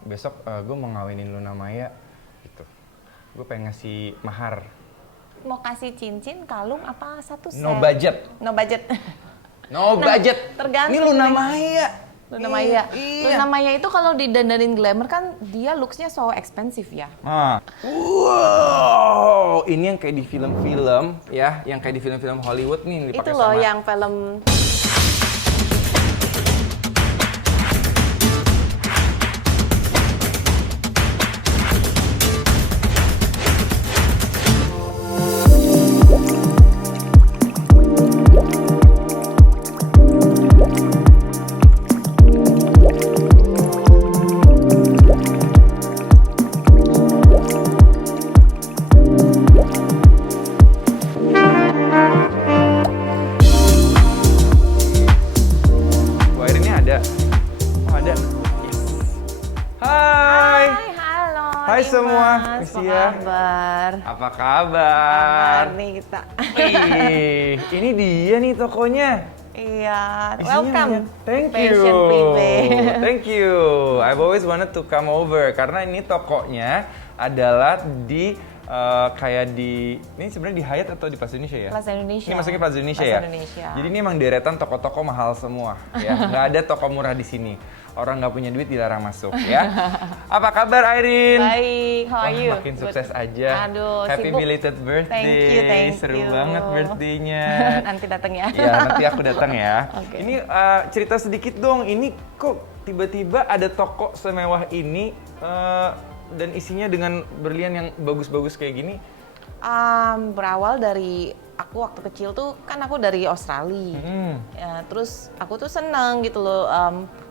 Besok gue mau ngawinin Luna Maya gitu. Gue pengen ngasih mahar. Mau kasih cincin, kalung, apa satu set? No budget. No budget. No budget. Tergantung. Ini Luna Maya. Luna Maya. Iya. Luna Maya itu kalau didandanin glamour kan dia looks-nya so expensive ya. Wow, ini yang kayak di film-film ya, yang kayak di film-film Hollywood nih yang dipakai Itu loh sama. yang film Bu Airinnya ada. Oh, ada. Yes. Hai. Hai, halo. Hai semua. Dimas, Misi apa ya. kabar? Apa Kabar kabar? nih kita. Wih, ini dia nih tokonya. Iya, Isinya welcome. banyak. Thank you. Fashion Privé. Thank you. I've always wanted to come over karena ini tokonya adalah di kayak di ini sebenarnya di Hyatt atau di Plaza Indonesia ya? Plaza Indonesia. Ini masuknya Plaza Indonesia Plaza ya? Indonesia. Jadi ini emang deretan toko-toko mahal semua ya. Nggak ada toko murah di sini. Orang nggak punya duit dilarang masuk ya. Apa kabar Airin? Baik, how are Wah, you? makin Good. sukses aja. Aduh, Happy sibuk. belated birthday. Thank you. Seru banget birthday-nya. Nanti datang ya. Ya, nanti aku datang ya. Oke. Ini cerita sedikit dong, ini kok tiba-tiba ada toko semewah ini dan isinya dengan berlian yang bagus-bagus kayak gini? Berawal dari aku waktu kecil tuh kan aku dari Australia. Ya, terus aku tuh seneng gitu loh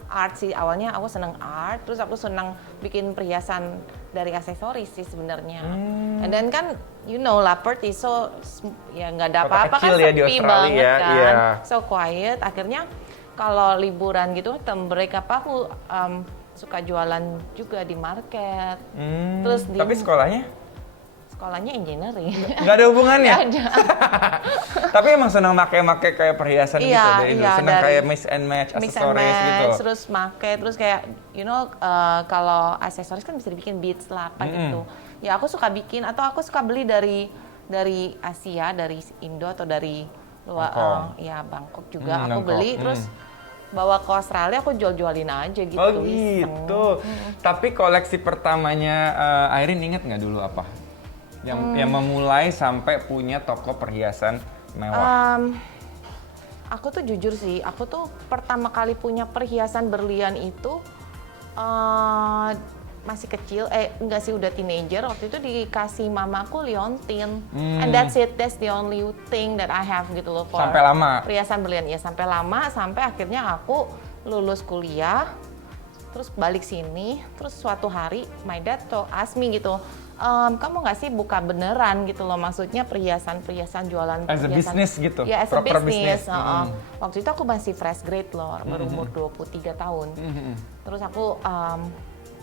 art sih, awalnya aku seneng art, terus aku seneng bikin perhiasan dari aksesoris sih sebenarnya. And then kan you know lah Perth is so ya nggak ada Kota apa-apa kan, kecil ya di sepi Australia banget ya, kan, iya. so quiet. Akhirnya kalau liburan gitu term break apa aku suka jualan juga di market. Terus di Tapi sekolahnya sekolahnya engineering. nggak ada hubungannya. Nggak ada. Tapi emang senang make kayak perhiasan gitu Iya, dari dulu. iya, Senang dari kayak mix and match Mix and aksesoris gitu. match, terus make, terus kayak you know kalau aksesoris kan bisa dibikin beads lah apa gitu. Ya aku suka bikin atau aku suka beli dari Asia, dari Indo atau dari luar Bangkok. ya Bangkok juga aku Bangkok. beli terus bawa ke Australia aku jual-jualin aja gitu. Oh iseng. gitu. Tapi koleksi pertamanya Airin inget nggak dulu apa? Yang memulai sampai punya toko perhiasan mewah. Aku tuh jujur sih, aku tuh pertama kali punya perhiasan berlian itu masih kecil, enggak sih udah teenager. Waktu itu dikasih mamaku liontin, and that's the only thing that I have gitu loh for Sampai lama? perhiasan berlian. Ya sampai lama, sampai akhirnya aku lulus kuliah, terus balik sini, terus suatu hari my dad ask me gitu, kamu nggak sih buka beneran gitu loh, maksudnya perhiasan jualan As a perhiasan. business gitu? Ya as a Proper business. business. Waktu itu aku masih fresh grade loh, berumur 23 tahun. Terus aku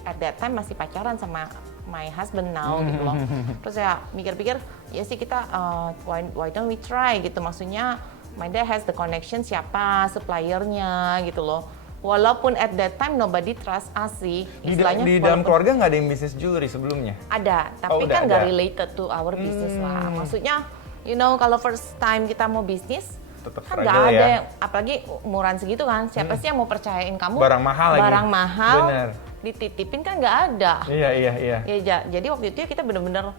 at that time masih pacaran sama my husband now gitu loh. Terus saya mikir-pikir, ya sih kita why don't we try gitu, maksudnya my dad has the connection siapa suppliernya gitu loh. Walaupun at that time nobody trust us sih, Di istilahnya dalam walaupun- keluarga nggak ada yang bisnis jewelry sebelumnya? ada, tapi udah kan nggak ada. related to our business lah. Maksudnya, you know, kalau first time kita mau bisnis, Tetep kan struggle nggak ada ya. yang, apalagi umuran segitu kan, siapa sih yang mau percayain kamu Barang mahal lagi. barang mahal, Bener. dititipin kan nggak ada. Iya. Ya, jadi waktu itu ya kita bener-bener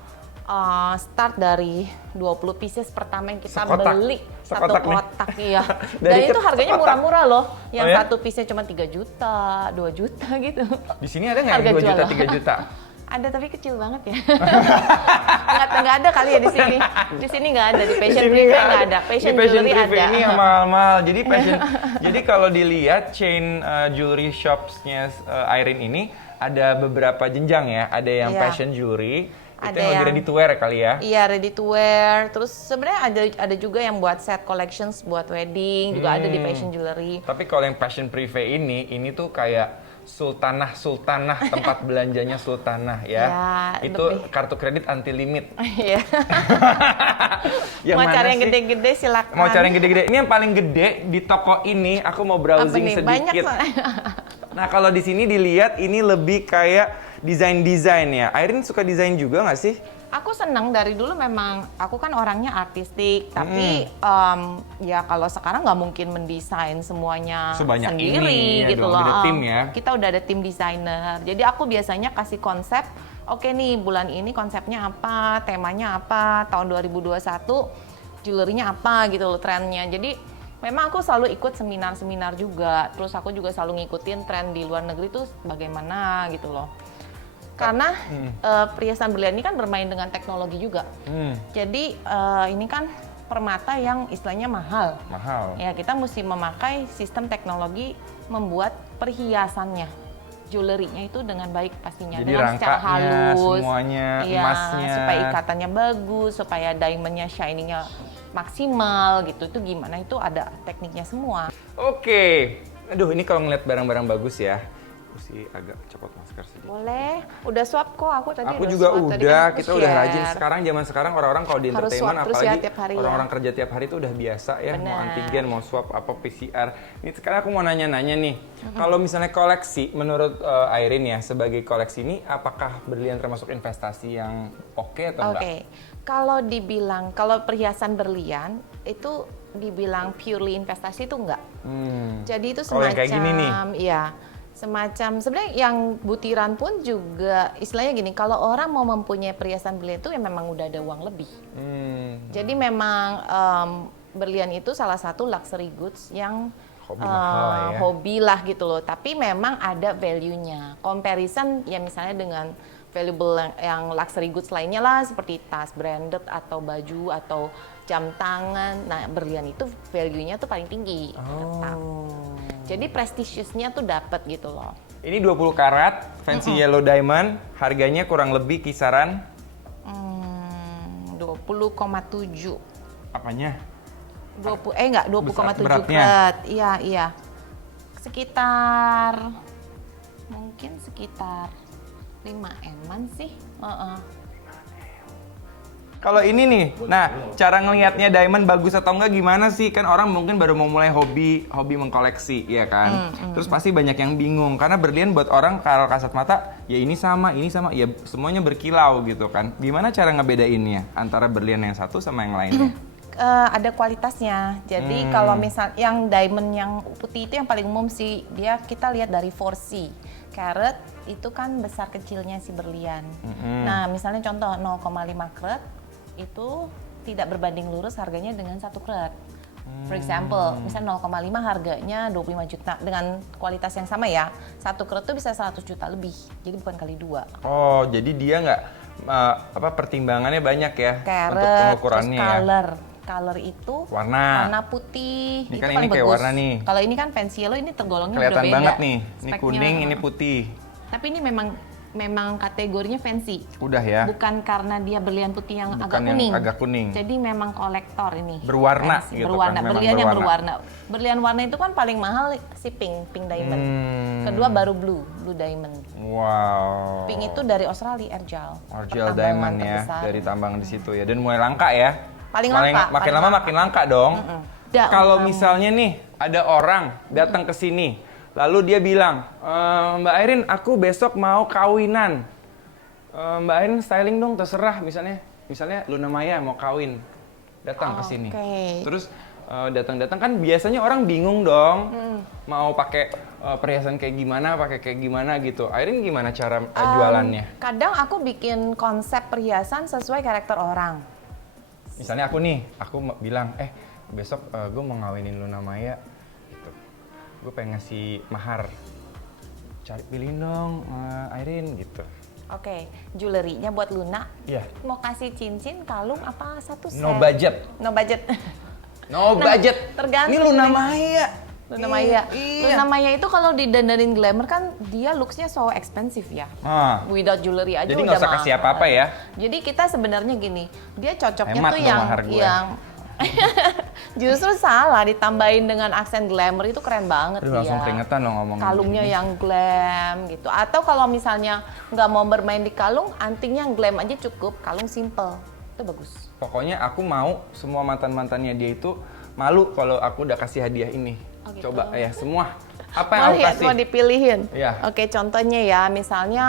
start dari 20 pieces pertama yang kita Sekotak. beli, Sekotak satu nih. kotak iya. Dari Dan itu harganya sekotak. murah-murah loh, yang Oh ya? satu piece-nya cuma 3 juta, 2 juta gitu. Di sini ada nggak yang Harga 2 juta, jual. 3 juta? Ada tapi kecil banget ya. nggak ada kali ya di sini. Di sini nggak ada, di Fashion Di sini Privé nggak nggak ada. Fashion Di Fashion Jewelry Privé ada. ini yang mahal-mahal. Jadi jadi kalau dilihat chain jewelry shops-nya Airin ini ada beberapa jenjang ya. Ada yang Iya. fashion jewelry, itu Ada yang lagi yang- ready to wear kali ya. Iya, ready to wear. Terus sebenarnya ada juga yang buat set collections buat wedding, juga ada di Fashion Jewelry. Tapi kalau yang Fashion Privé ini tuh kayak sultanah tempat belanjanya sultanah ya. Ya, Itu lebih. kartu kredit anti limit. Iya. Yang Mau mana cari yang sih? gede-gede silakan. Mau cari yang gede-gede. Ini yang paling gede di toko ini. Aku mau Apa browsing nih? sedikit. Banyak soalnya. Nah kalau di sini dilihat ini lebih kayak desain ya. Airin suka desain juga nggak sih? Aku seneng dari dulu memang, aku kan orangnya artistik, tapi ya kalau sekarang nggak mungkin mendesain semuanya Sebanyak sendiri ini, gitu dong, loh. ada tim ya. Kita udah ada tim desainer, jadi aku biasanya kasih konsep, oke nih bulan ini konsepnya apa, temanya apa, tahun 2021 jewelry-nya apa gitu loh trennya. Jadi memang aku selalu ikut seminar-seminar juga, terus aku juga selalu ngikutin tren di luar negeri tuh bagaimana gitu loh. Karena perhiasan berlian ini kan bermain dengan teknologi juga. Jadi ini kan permata yang istilahnya mahal. Ya kita mesti memakai sistem teknologi membuat perhiasannya, jewelry-nya itu dengan baik pastinya. Jadi dengan secara halus, semuanya, ya, emasnya. supaya ikatannya bagus, supaya diamond-nya shining-nya maksimal gitu. Itu gimana? Itu ada tekniknya semua. Oke. Aduh ini kalau ngeliat barang-barang bagus ya. Aku sih agak copot masker sedikit. Boleh, udah swab kok aku tadi. Aku udah juga swab. Tadi udah, kan aku kita udah share. rajin sekarang zaman orang kalau di Harus entertainment swab terus ya apalagi tiap hari ya. orang-orang kerja tiap hari itu udah biasa ya. Mau Bener. antigen, mau swab apa PCR. Ini sekarang aku mau nanya-nanya nih. Kalau misalnya koleksi menurut Airin ya sebagai koleksi ini apakah berlian termasuk investasi yang oke atau enggak? Oke. Kalau perhiasan berlian itu dibilang purely investasi itu enggak. Jadi itu Kalau yang semacam kayak gini nih. iya. Semacam sebenarnya yang butiran pun juga istilahnya gini, kalau orang mau mempunyai perhiasan berlian itu ya memang udah ada uang lebih. Jadi memang berlian itu salah satu luxury goods yang Hobi mahal lah ya. hobi lah gitu loh. Tapi memang ada value-nya. Comparison ya misalnya dengan valuable yang luxury goods lainnya lah seperti tas branded atau baju atau jam tangan. Nah berlian itu value-nya tuh paling tinggi. Tetap. Jadi prestisiusnya tuh dapat gitu loh. Ini 20 karat fancy yellow diamond, harganya kurang lebih kisaran 20,7. apanya? 20,7 beratnya? karat. Iya. Mungkin sekitar 5 M-an sih. Kalau ini nih, nah cara ngelihatnya diamond bagus atau enggak gimana sih? Kan orang mungkin baru mau mulai hobi mengkoleksi, ya kan? Terus pasti banyak yang bingung karena berlian buat orang kalau kasat mata ya ini sama, ya semuanya berkilau gitu kan. Gimana cara ngebedainnya antara berlian yang satu sama yang lainnya? Ada kualitasnya. Jadi kalau misal yang diamond yang putih itu yang paling umum sih, dia kita lihat dari 4C. Carat itu kan besar kecilnya si berlian. Nah, misalnya contoh 0,5 karat itu tidak berbanding lurus harganya dengan 1 karat. For example, misalnya 0,5 harganya 25 juta dengan kualitas yang sama ya. 1 karat itu bisa 100 juta lebih. Jadi bukan kali 2. Oh, jadi dia nggak pertimbangannya banyak ya Carat, untuk pengukurannya terus ya. Color itu Warna putih. Ini itu kan paling ini kayak bagus. warna nih. Kalau ini kan fancy yellow, ini tergolongnya Kelihatan berbeda. banget nih. Ini Speknya. kuning, ini putih. Tapi ini memang kategorinya fancy. Udah ya. Bukan karena dia berlian putih yang Bukan agak yang kuning. agak kuning. Jadi memang kolektor ini. Berwarna Fancy. gitu berwarna. kan, memang Berlian yang berwarna. berwarna. Berlian warna itu kan paling mahal si pink diamond. Kedua baru blue diamond. Wow. Pink itu dari Australia, Erjal. Argel Pertambangan diamond ya, terbesar. dari tambang di situ ya. Dan mulai langka ya. Paling langka, Makin paling lama langka. makin langka dong. Kalau Kamu. misalnya nih ada orang datang ke sini, lalu dia bilang, Mbak Airin, aku besok mau kawinan. Mbak Airin styling dong, terserah. Misalnya Luna Maya mau kawin, datang ke sini. Terus datang-datang kan biasanya orang bingung dong, mau pakai perhiasan kayak gimana gitu. Airin gimana cara jualannya? Kadang aku bikin konsep perhiasan sesuai karakter orang. Misalnya aku bilang, besok gue mau ngawinin Luna Maya, gitu. Gue pengen ngasih mahar, pilihin dong Airin gitu. Oke, jewelry-nya buat Luna. Iya. Mau kasih cincin, kalung, apa satu set? No budget. No budget. No budget. Tergantung. Ini Luna Maya. Luna Maya. Iya. Luna Maya itu kalau didandanin glamour kan dia looks-nya so expensive ya. Without jewelry aja Jadi udah nggak usah kasih mahal. apa-apa ya. Jadi kita sebenarnya gini, dia cocoknya Hemat tuh dong yang mahar gue. justru salah ditambahin dengan aksen glamour itu keren banget Aduh, langsung dia. keringetan loh ngomongin Kalungnya gini. yang glam gitu. Atau kalau misalnya nggak mau bermain di kalung, antingnya yang glam aja cukup, kalung simple. Itu bagus. Pokoknya aku mau semua mantan-mantannya dia itu malu kalau aku udah kasih hadiah ini. Oh, gitu. Coba ya semua. Apa yang Mau aku lihat, kasih? mau dipilihin. Iya. Oke, contohnya ya, misalnya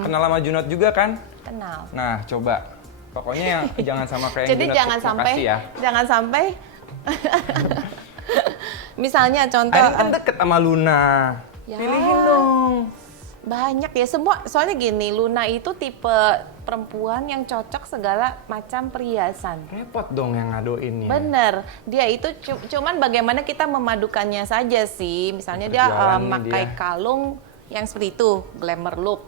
Kenal sama Junot juga kan? kenal. Nah, coba. Pokoknya yang jangan sama kayak yang Jadi Junot. jangan sampai, Makasih ya. jangan sampai. Misalnya contoh. Airin kan deket sama Luna. Ya. Pilihin dong. Banyak ya semua, soalnya gini, Luna itu tipe perempuan yang cocok segala macam perhiasan. Repot dong yang ngadoinnya. Bener, dia itu cuman bagaimana kita memadukannya saja sih. Misalnya dia Berjalan nih pakai dia. kalung yang seperti itu, glamour look.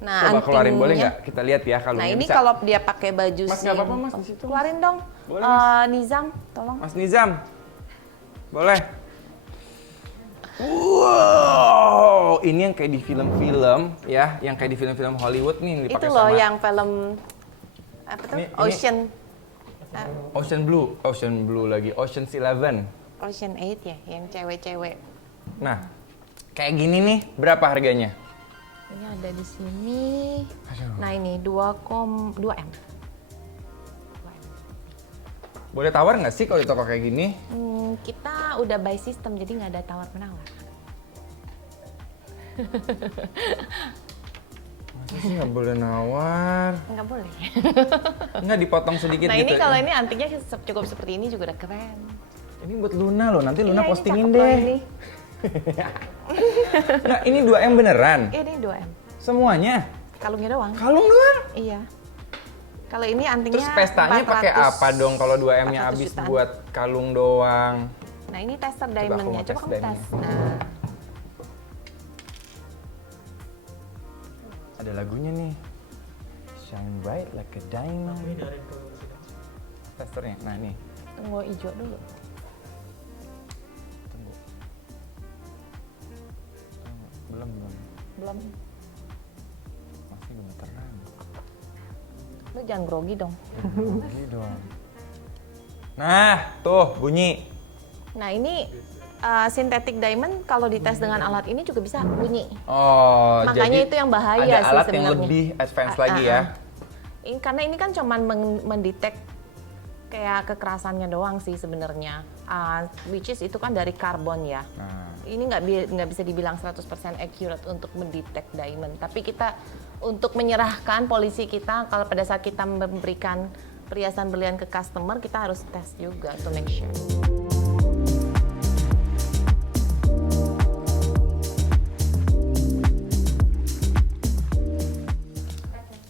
Nah, Coba keluarin boleh antingnya- nggak? Kita lihat ya kalungnya. Nah ini bisa. kalau dia pakai baju Mas, nggak apa-apa, Mas, di situ. Keluarin dong. Boleh, Mas. Nizam, tolong. Mas Nizam. Boleh. Wow, ini yang kayak di film-film ya, yang kayak di film-film Hollywood nih yang dipakai Itu loh sama yang film apa tuh? Ini- Ocean Ocean Blue lagi, Ocean's 11. Ocean 8 ya, yang cewek-cewek. Nah, kayak gini nih, berapa harganya? Ini ada di sini. Aduh. Nah ini 2,2 M. Boleh tawar nggak sih kalau di toko kayak gini? Kita udah by system, jadi nggak ada tawar-menawar. Masa sih nggak boleh nawar? Nggak boleh. Nggak dipotong sedikit Nah gitu. ini kalau ini antiknya cukup seperti ini juga udah keren. Ini buat Luna loh, nanti Luna Iya, ini postingin cakep loh deh. ini. Nah, ini 2M beneran? Ini 2M. Semuanya? Kalungnya doang. Kalung doang? Iya. Kalau ini antingnya Terus pestanya pakai 400 apa dong kalau 2M-nya 400 habis jutaan. buat kalung doang? Nah ini tester aku diamondnya, mau coba tes kamu tes. diamond. Nah, Ada lagunya nih. Shine bright like a diamond. Testernya. Nah, nih. tunggu hijau dulu. Tunggu. Belum. Belum. Masih gemeteran. Lu jangan grogi dong. Lagi dong. Nah, tuh bunyi. Nah ini synthetic diamond kalau dites dengan alat ini juga bisa bunyi. Oh, Makanya jadi itu yang bahaya ada sih alat yang sebenarnya. lebih advance lagi ya. Karena ini kan cuman mendetek kayak kekerasannya doang sih sebenarnya. Which is itu kan dari karbon ya. Nah, Ini nggak bisa dibilang 100% accurate untuk mendetek diamond. Tapi kita untuk menyerahkan polisi kita kalau pada saat kita memberikan perhiasan berlian ke customer, kita harus tes juga to make sure.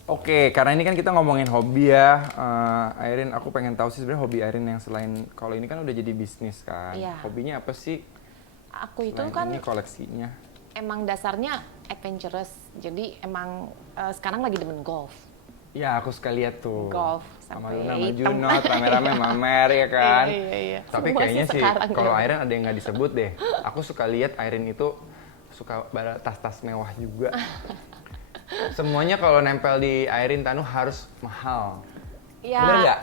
Oke, karena ini kan kita ngomongin hobi ya, Airin, aku pengen tahu sih sebenarnya hobi Airin yang selain kalau ini kan udah jadi bisnis kan, Iya. hobinya apa sih? Aku itu Selain kan ini koleksinya. emang dasarnya adventurous. Jadi emang sekarang lagi demen golf. Ya, aku suka lihat tuh. Golf sama sampai Luna, sama hitam. Junot, rame-rame mamer ya kan. Iya. Tapi Semua kayaknya sih sekarang kalau golf. Airin ada yang nggak disebut deh. Aku suka lihat Airin itu suka tas-tas mewah juga. Semuanya kalau nempel di Airin Tanu harus mahal. Ya, Bener nggak?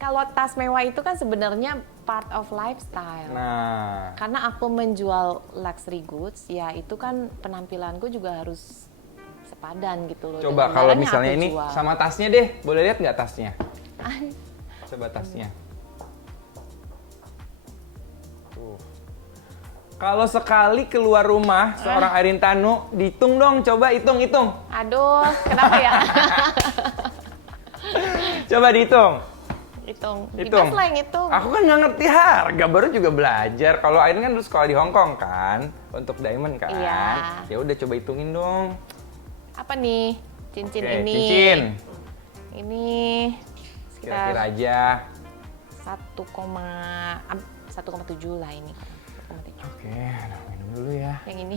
kalau tas mewah itu kan sebenarnya part of lifestyle. Nah, Karena aku menjual luxury goods, ya itu kan penampilanku juga harus sepadan gitu loh. coba dengan kalau barang yang misalnya aku ini jual. sama tasnya deh, boleh lihat nggak tasnya? Coba tasnya. Tuh. Kalau sekali keluar rumah seorang Airin Tanu, dihitung dong, coba hitung. Aduh, kenapa ya? Coba dihitung. Hitung. Hitung. Dimas lah yang hitung. Aku kan nggak ngerti harga, baru juga belajar. Kalau Airin kan dulu sekolah di Hong Kong kan, untuk diamond kan. Iya. Ya udah coba hitungin dong. Apa nih? Cincin Oke, ini. cincin. Ini Kira-kira sekitar aja. 1,7 lah ini. 1,7. Oke, nah minum dulu ya. Yang ini.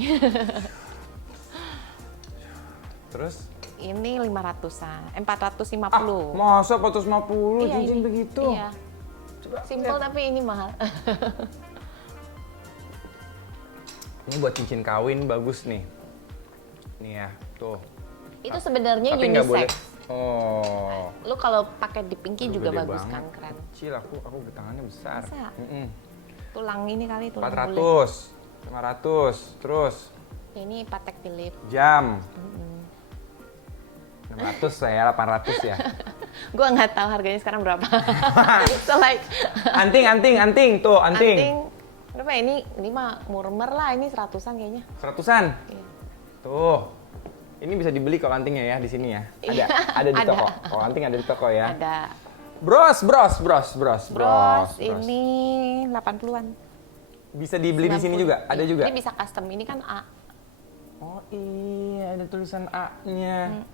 Terus? Ini 500-an. 450. Masa 450 Iya, cincin ini. begitu? Iya. Simple tapi ini mahal. Ini buat cincin kawin bagus nih. Nih ya, tuh. Itu sebenarnya Tapi nggak boleh. unisex. Oh. Lu kalau pakai di pinky Aduh, juga gede bagus banget. kan, keren. Kecil aku tangannya besar. Masa? Mm-mm. Tulang ini kali tulang 400, 500, terus bulat. Ini Patek Philippe. jam. 600 saya, 800 ya. Gua nggak tahu harganya sekarang berapa. So like Anting, tuh anting. anting. Lu Berapa ya? Ini mah murmer lah, ini 100-an kayaknya. 100-an? Iya. Tuh. Ini bisa dibeli kok antingnya ya di sini ya. Ada di Ada. toko. Kok anting ada di toko ya. Ada. Bros. Ini 80-an. Bisa dibeli di sini juga? Ada juga? Ini bisa custom, ini kan A. Oh iya, ada tulisan A-nya.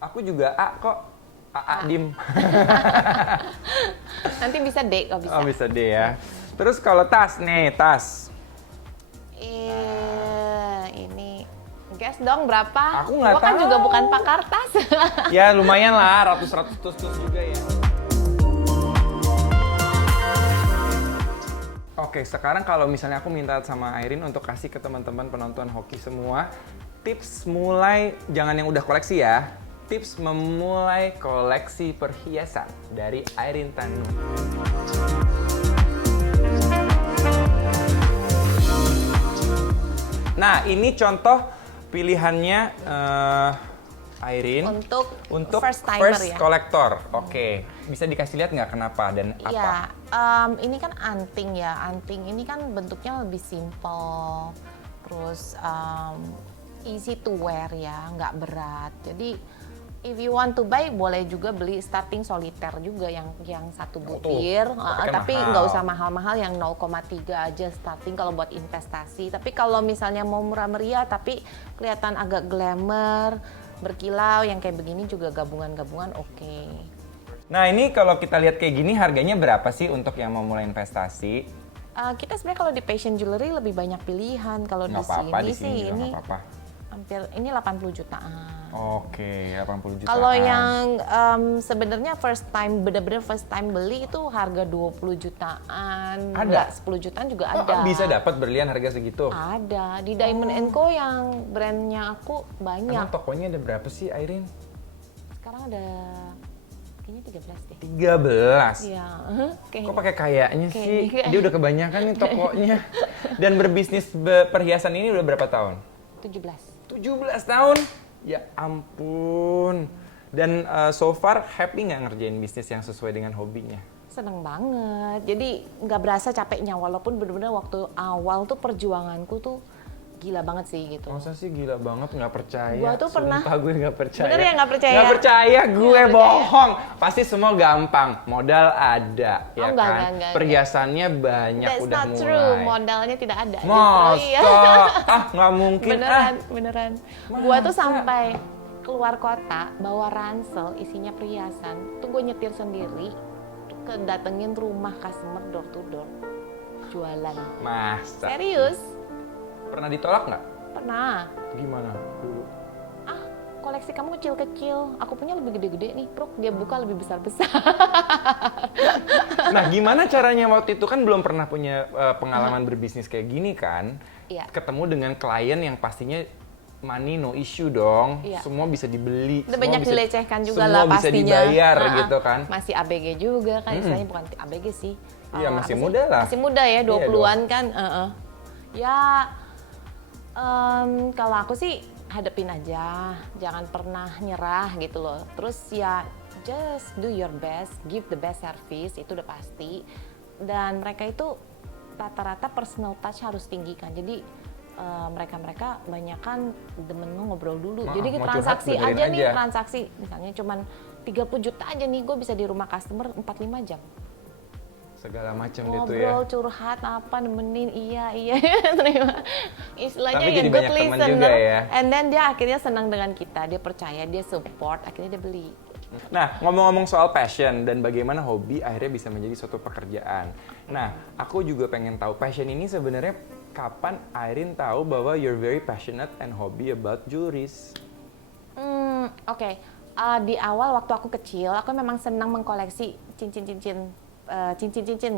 Aku juga A kok. A Dim. Nanti bisa D kalau bisa. Oh bisa D ya. Terus kalau tas nih, tas. Ini guess dong berapa? Aku nggak Gua kan tahu. juga bukan pakar tas. Ya lumayan lah, ratus juga ya. Oke, sekarang kalau misalnya aku minta sama Airin untuk kasih ke teman-teman penonton hoki semua, tips mulai, jangan yang udah koleksi ya, tips memulai koleksi perhiasan dari Airin Tanu. Nah, ini contoh pilihannya Airin Untuk first timer ya. collector. Oke, bisa dikasih lihat nggak kenapa dan apa? Iya, ini kan anting ya. Anting ini kan bentuknya lebih simple, terus easy to wear ya, nggak berat. Jadi if you want to buy, boleh juga beli starting soliter juga yang satu butir. Tapi mahal. nggak usah mahal-mahal, yang 0,3 aja starting kalau buat investasi. Tapi kalau misalnya mau murah meriah tapi kelihatan agak glamour, berkilau, yang kayak begini juga gabungan-gabungan oke. Nah ini kalau kita lihat kayak gini harganya berapa sih untuk yang mau mulai investasi? Kita sebenarnya kalau di fashion jewelry lebih banyak pilihan. Kalau di Nggak apa-apa, sini di sini sih juga ini nggak apa-apa. hampir ini 80 jutaan. Oke, 80 jutaan. Kalau yang sebenarnya bener-bener first time beli itu harga 20 jutaan. Ada? Nggak, 10 jutaan juga Oh, ada. bisa dapat berlian harga segitu? Ada. Di Diamond Co yang brandnya aku banyak. Emang tokonya ada berapa sih Airin? Sekarang ada kayaknya 13 deh. 13? Iya. Kok pakai kayaknya sih? Kayaknya. Dia udah kebanyakan nih tokonya. Dan berbisnis perhiasan ini udah berapa tahun? 17. 17 tahun? Ya ampun. Dan so far happy nggak ngerjain bisnis yang sesuai dengan hobinya? Seneng banget. Jadi nggak berasa capeknya, walaupun bener-bener waktu awal tuh perjuanganku tuh gila banget sih gitu. Masa sih gila banget, nggak percaya? Gua tuh pernah- Sumpah gue nggak percaya. Bener ya, nggak percaya? Nggak percaya, gue Nggak percaya. bohong. Pasti semua gampang, modal ada, ya enggak, kan? enggak. Perhiasannya banyak That's udah not mulai. true, modalnya tidak ada. Masa? Justru, iya. Ah, nggak mungkin. Beneran. Gua tuh sampai keluar kota bawa ransel isinya perhiasan. Tuh gue nyetir sendiri, datengin rumah customer door to door, jualan. Masa? Serius? Pernah ditolak nggak? Pernah. Gimana dulu? Koleksi kamu kecil-kecil, aku punya lebih gede-gede nih, Bro. Dia buka lebih besar-besar. Nah, gimana caranya waktu itu kan belum pernah punya pengalaman berbisnis kayak gini kan? Iya. Ketemu dengan klien yang pastinya money no issue dong. Iya. Semua bisa dibeli. Udah semua banyak bisa- dilecehkan juga semua lah bisa pastinya. dibayar Ha-ha. gitu kan. Masih ABG juga kan, istilahnya bukan ABG sih. Iya, Apa masih sih? muda lah. Masih muda ya, Iya 20-an kan. Ya, kalau aku sih hadepin aja, jangan pernah nyerah gitu loh. Terus ya just do your best, give the best service, itu udah pasti. Dan mereka itu rata-rata personal touch harus tinggi kan. Jadi mereka banyak kan demen ngobrol dulu. Jadi mau transaksi curhat, aja dengerin nih, aja. transaksi misalnya cuman 30 juta aja nih, gue bisa di rumah customer 4-5 jam. Segala macam itu ya. Ngobrol, curhat, apa, nemenin, iya, terima. Istilahnya Tapi yang jadi good banyak teman listener. juga ya. And then dia akhirnya senang dengan kita, dia percaya, dia support, akhirnya dia beli. Nah, ngomong-ngomong soal passion dan bagaimana hobi akhirnya bisa menjadi suatu pekerjaan. Nah, aku juga pengen tahu passion ini sebenarnya kapan Airin tahu bahwa you're very passionate and hobby about jewelries? Oke. Di awal waktu aku kecil, aku memang senang mengkoleksi cincin-cincin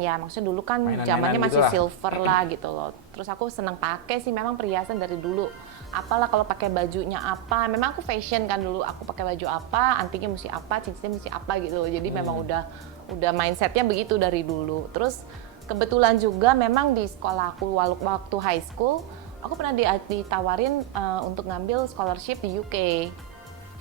ya. Maksudnya dulu kan Mainan-mainan zamannya masih gitulah. silver lah gitu loh. Terus aku senang pakai sih memang perhiasan dari dulu. Apalah kalau pakai bajunya apa, memang aku fashion kan dulu. Aku pakai baju apa, antingnya mesti apa, cincinnya mesti apa gitu loh. Jadi memang udah mindsetnya begitu dari dulu. Terus kebetulan juga memang di sekolah aku waktu high school, aku pernah ditawarin untuk ngambil scholarship di UK.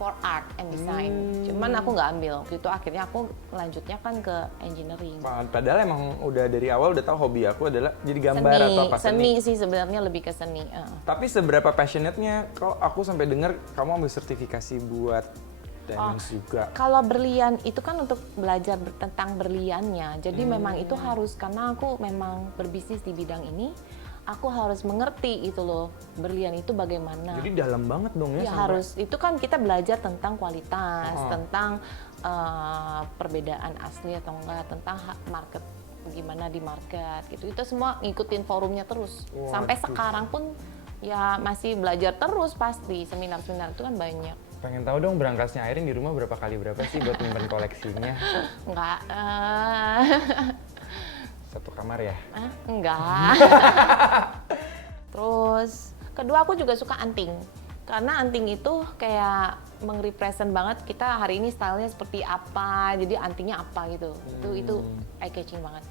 for art and design. Cuman aku nggak ambil. Waktu itu akhirnya aku lanjutnya kan ke engineering. Padahal emang udah dari awal udah tahu hobi aku adalah jadi gambar atau apa Seni sih sebenarnya, lebih ke seni. Tapi seberapa passionate-nya kalau aku sampai dengar kamu ambil sertifikasi buat diamonds juga. Kalau berlian itu kan untuk belajar tentang berliannya. Jadi memang itu harus, karena aku memang berbisnis di bidang ini, aku harus mengerti itu loh, berlian itu bagaimana. Jadi dalam banget dong ya. Ya harus, itu kan kita belajar tentang kualitas, tentang perbedaan asli atau enggak, tentang market, gimana di market gitu. Itu semua ngikutin forumnya terus. Sampai sekarang pun ya masih belajar terus pasti, seminar-seminar itu kan banyak. Pengen tahu dong berangkasnya Airin di rumah berapa sih buat nyimpen koleksinya? Enggak. Satu kamar ya? Enggak. Terus kedua aku juga suka anting. Karena anting itu kayak meng-represent banget kita hari ini stylenya seperti apa, jadi antingnya apa gitu. Itu eye catching banget.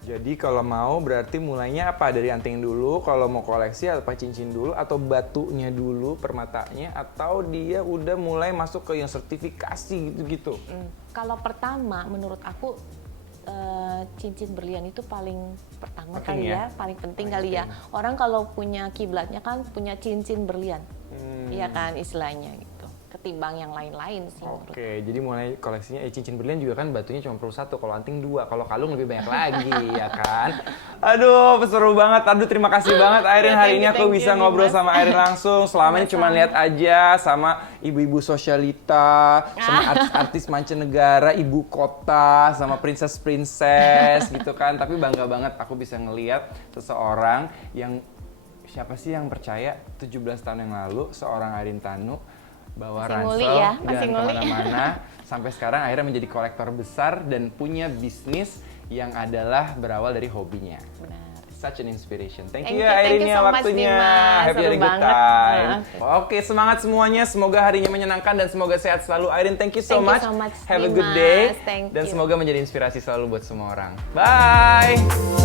Jadi kalau mau berarti mulainya apa? Dari anting dulu, kalau mau koleksi apa cincin dulu, atau batunya dulu, permatanya, atau dia udah mulai masuk ke yang sertifikasi gitu-gitu? Kalau pertama menurut aku cincin berlian itu paling pertama penting kali ya, paling penting kali ya. Orang kalau punya kiblatnya kan punya cincin berlian, iya kan istilahnya gitu. Ketimbang yang lain-lain sih. Oke, jadi mulai koleksinya cincin berlian juga kan batunya cuma perlu 1, kalau anting 2, kalau kalung lebih banyak lagi ya kan. Aduh, seru banget. Aduh, terima kasih banget Airin, hari ini aku bisa ngobrol sama Airin langsung. Selama ini cuma lihat aja sama ibu-ibu sosialita, sama artis-artis mancanegara, ibu kota, sama princess gitu kan. Tapi bangga banget aku bisa ngelihat seseorang yang, siapa sih yang percaya 17 tahun yang lalu seorang Airin Tanu bawa ransel dan kemana-mana sampai sekarang akhirnya menjadi kolektor besar dan punya bisnis yang adalah berawal dari hobinya. Benar. Such an inspiration. Thank Thank you you Airin so ya much, waktunya. Dimas. Happy Seru had a good banget. time. Oke, semangat semuanya. Semoga harinya menyenangkan dan semoga sehat selalu. Airin, thank you so much. Thank you so much, Have a good Dimas. day. Thank Dan you. semoga menjadi inspirasi selalu buat semua orang. Bye.